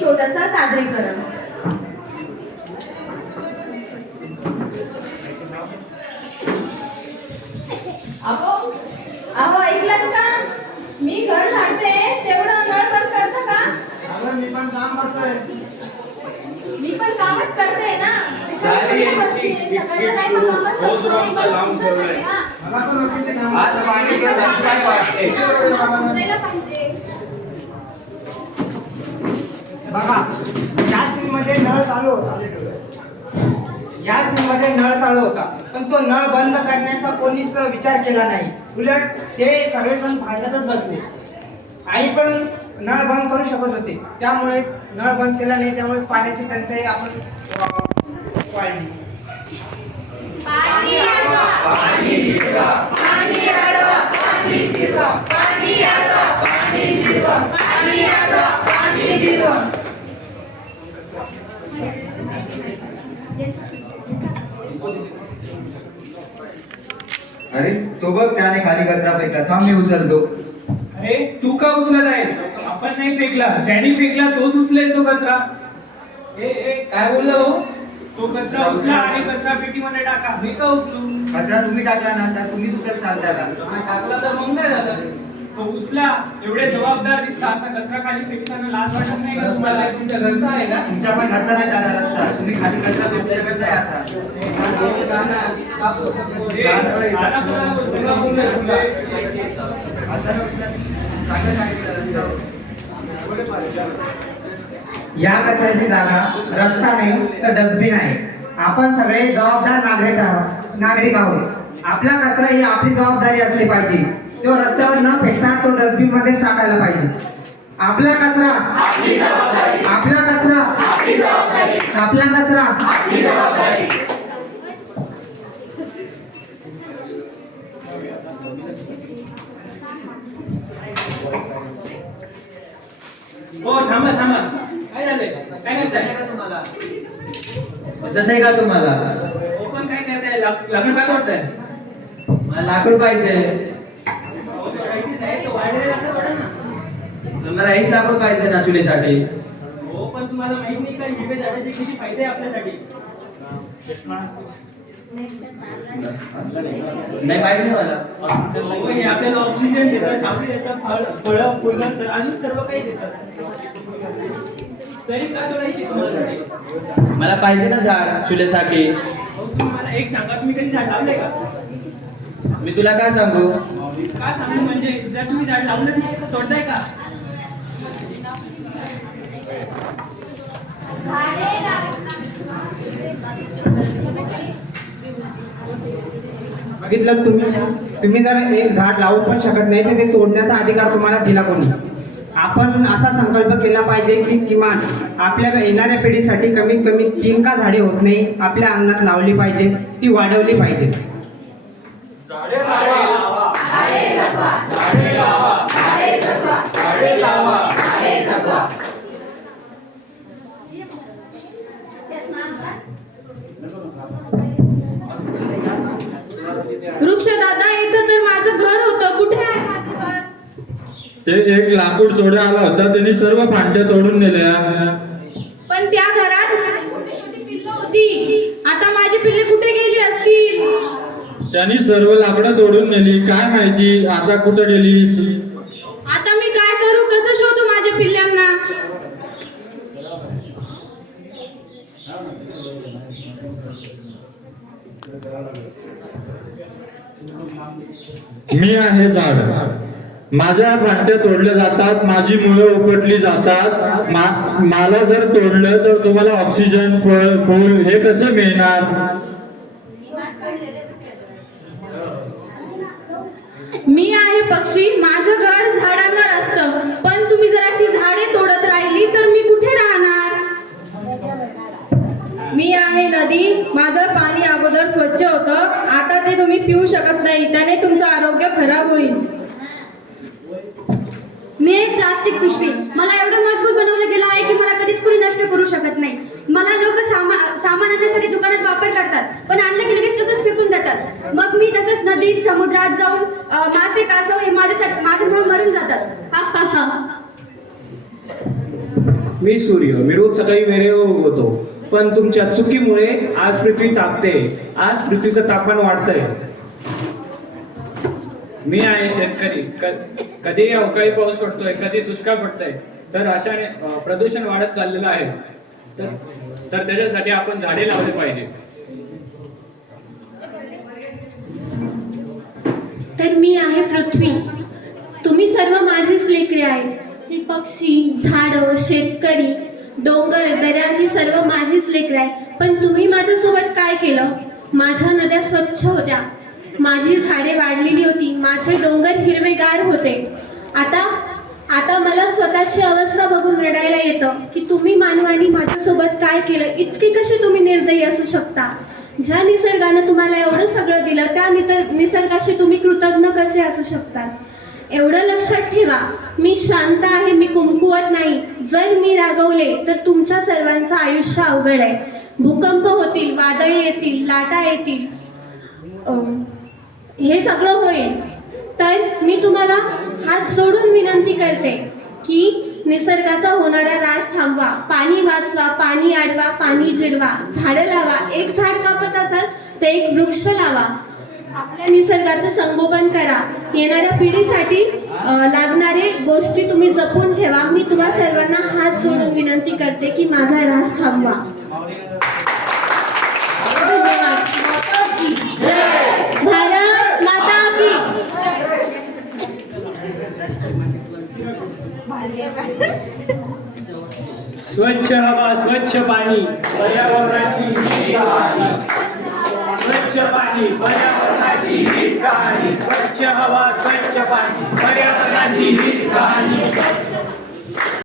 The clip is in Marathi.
छोटासा सादरीकरण. अहो ऐकलं का? मी घर झाडते तेवढं नळ बंद करता का? अगं मी पण काम करतोय. मी पण कामच करते ना. सकाळचं नाही मग कामच करते. आज पाणी काय वाटते समजायला पाहिजे. बघा या सीन मध्ये नळ चालू होता. या सीन मध्ये नळ चालू होता पण तो नळ बंद करण्याचा कोणीच विचार केला नाही. उलट ते सगळेजण भांडतच बसले. आई पण नळ बंद करू शकत होते त्यामुळेच नळ बंद केला नाही. त्यामुळेच पाण्याची टंचाई आपण वाढली. पाणी अडवा, पाणी जिरवा, पाणी अडवा, पाणी जिरवा, पाणी अडवा, पाणी जिरवा, पाणी अडवा, पाणी जिरवा. अरे तो बघ त्याने खाली कचरा फेकला. थांब मी उचलतो. अरे तू का उचलत आहेस? आपण नाही फेकला, ज्याने फेकला तोच उचलेल तो कचरा. काय बोलला भाऊ? तो कचरा उचला आणि कचरा पेटीमध्ये टाका. मी का उचलू? कचरा तुम्ही टाकला ना तर तुम्ही उचल त्याला. टाकला तर मग काय झालं? तो उचला. एवढे जबाबदार दिसता. असा कचरा खाली फेकताना लाज वाटत नाही का तुम्हाला? तुमच्या घरचा आहे का? तुमच्या पण घरचा नाही त्याला रस्ता. तुम्ही खाली कचरा फेकू शकत नाही असा. आता कोणाला बोलतोय? असं चांगलं सांगितलं रस्त्यावर. या कचऱ्याची जागा रस्ता नाही तर डस्टबिन आहे. आपण सगळे जबाबदार नागरिक आहोत. आपला कचरा ही आपली जबाबदारी असली पाहिजे. तो रस्त्यावर न फेकता तो डस्टबिन मध्येच टाकायला पाहिजे. आपला कचरा आपला कचरा आपला कचरा. हो थांबा थांबा. काय झालंय? काय करताय? असं नाही का तुम्हाला? ओपन काय करताय? लग्न का तोडताय? मला लाकूड पाहिजे. हो, तो राहिलीच आहे. तो वाढलेला लाकूड तोडा ना. मला हेच लाकूड पाहिजे ना चुलीसाठी. हो पण तुम्हाला माहित नाही का हिरवे झाडाचे किती फायदे आहे आपल्यासाठी? नाही पाहिजे मला. हो, हे आपल्याला ऑक्सिजन देतात, सावली देतात, फळं फुलं अजून सर्व काही देतात. तरी का तोडायची तुम्हाला? मला पाहिजे ना झाड चुलीसाठी. हो तुम्ही मला एक सांगा, तुम्ही कधी झाड लावलंय का? मी तुला काय सांगू? का सांगू म्हणजे जर तुम्ही झाड लावलंच नाही तर तोडताय का? बघितलं तुम्ही जर एक झाड लावू पण शकत नाही तर ते तोडण्याचा अधिकार तुम्हाला दिला कोणी? आपण असा संकल्प केला पाहिजे की किमान आपल्या येणाऱ्या पिढीसाठी कमीत कमी 3 का झाडे होत नाही आपल्या अंगणात लावली पाहिजे, ती वाढवली पाहिजे. वृक्षदादा इथं तर माझं घर होतं. कुठे आहे माझं घर? ते एक लाकूड तोडा आला होता. त्यांनी सर्व फांद्या तोडून नेल्या. पण त्या घरात माझी छोटी छोटी पिल्लं होती. आता माझी पिल्ले कुठे गेली असतील? त्यांनी सर्व लाकडं तोडून नेली. काय माहिती आता कुठं गेलीस? आता मी काय करू? कसं शोधू माझ्या पिल्ल्यांना? मी आहे झाड. माझ्या फांद्या तोडल्या जातात, माझी मुलं उपटली जातात. मला जर तोडलं तर तुम्हाला ऑक्सिजन फूल हे कसे मिळणार? मी आहे पक्षी. माझं घर झाडांवर असतं. पण तुम्ही जर अशी झाडे तोडत राहिली तर मी कुठे राहणार? मी आहे नदी. माझं पाणी अगोदर स्वच्छ होतं. आता ते तुम्ही पिऊ शकत नाही. त्याने तुमचं आरोग्य खराब होईल. मी एक प्लास्टिक पिशवी. मला एवढं मजबूत बनवलं गेलं आहे की मला कधीच कोणी नष्ट करू शकत नाही. मला लोक सामान आणण्यासाठी दुकानात वापर करतात पण आणलं की लगेच तसंच फेकून देतात. मग मी तसंच नदीत समुद्रात जाऊन मासे कासव हे माझ्यामुळे मरून जातात. मी सूर्य. मी रोज सकाळी वेळेवर उगवतो, पण तुमच्या चुकीमुळे आज पृथ्वी तापते, आज पृथ्वीचं तापमान वाढतंय. मी आहे शेतकरी. कधी अवकाळी पाऊस पडतोय, कधी दुष्काळ पडतोय, तर अशाने प्रदूषण वाढत चाललेलं आहे. तर त्याच्यासाठी आपण झाडे लावले पाहिजे. तर मी आहे पृथ्वी, तुम्ही सर्व माझीच लेकरे आहेत. ही पक्षी, झाडं, शेतकरी, डोंगर, दऱ्या ही सर्व माझीच लेकरे आहेत. पण तुम्ही माझ्यासोबत काय केलं? माझ्या नद्या स्वच्छ होत्या, माझी झाडे वाढलेली होती, माझे डोंगर हिरवेगार होते. आता मला स्वतःची अवस्था बघून रडायला येतं की तुम्ही मानवानी माझ्यासोबत काय केलं. इतकी कशी तुम्ही निर्दयी असू शकता? ज्या निसर्गानं तुम्हाला एवढं सगळं दिलं त्या निसर्गाशी तुम्ही कृतज्ञ कसे असू शकतात? एवढं लक्षात ठेवा, मी शांत आहे, मी कुमकुवत नाही. जर मी रागवले तर तुमच्या सर्वांचं आयुष्य अवघड आहे. भूकंप होतील, वादळे येतील, लाटा येतील, हे सगळं होईल. तर मी तुम्हाला हात जोडून विनंती करते की निसर्गाचा होणारा ऱ्हास थांबवा, पाणी वाचवा, पाणी अडवा, पाणी जिरवा, झाडं लावा. एक झाड कापत असाल तर एक वृक्ष लावा. आपल्या निसर्गाचं संगोपन करा. येणाऱ्या पिढीसाठी लागणारे गोष्टी तुम्ही जपून ठेवा. मी तुम्हा सर्वांना हात जोडून विनंती करते की माझा ऱ्हास थांबवा. धन्यवाद. भारत माता की. स्वच्छ हवा, स्वच्छ पाणी, पर्यावरणाची हीच कहाणी. स्वच्छ पाणी, पर्यावरणाची हीच कहाणी. स्वच्छ हवा, स्वच्छ पाणी, पर्यावरणाची हीच कहाणी.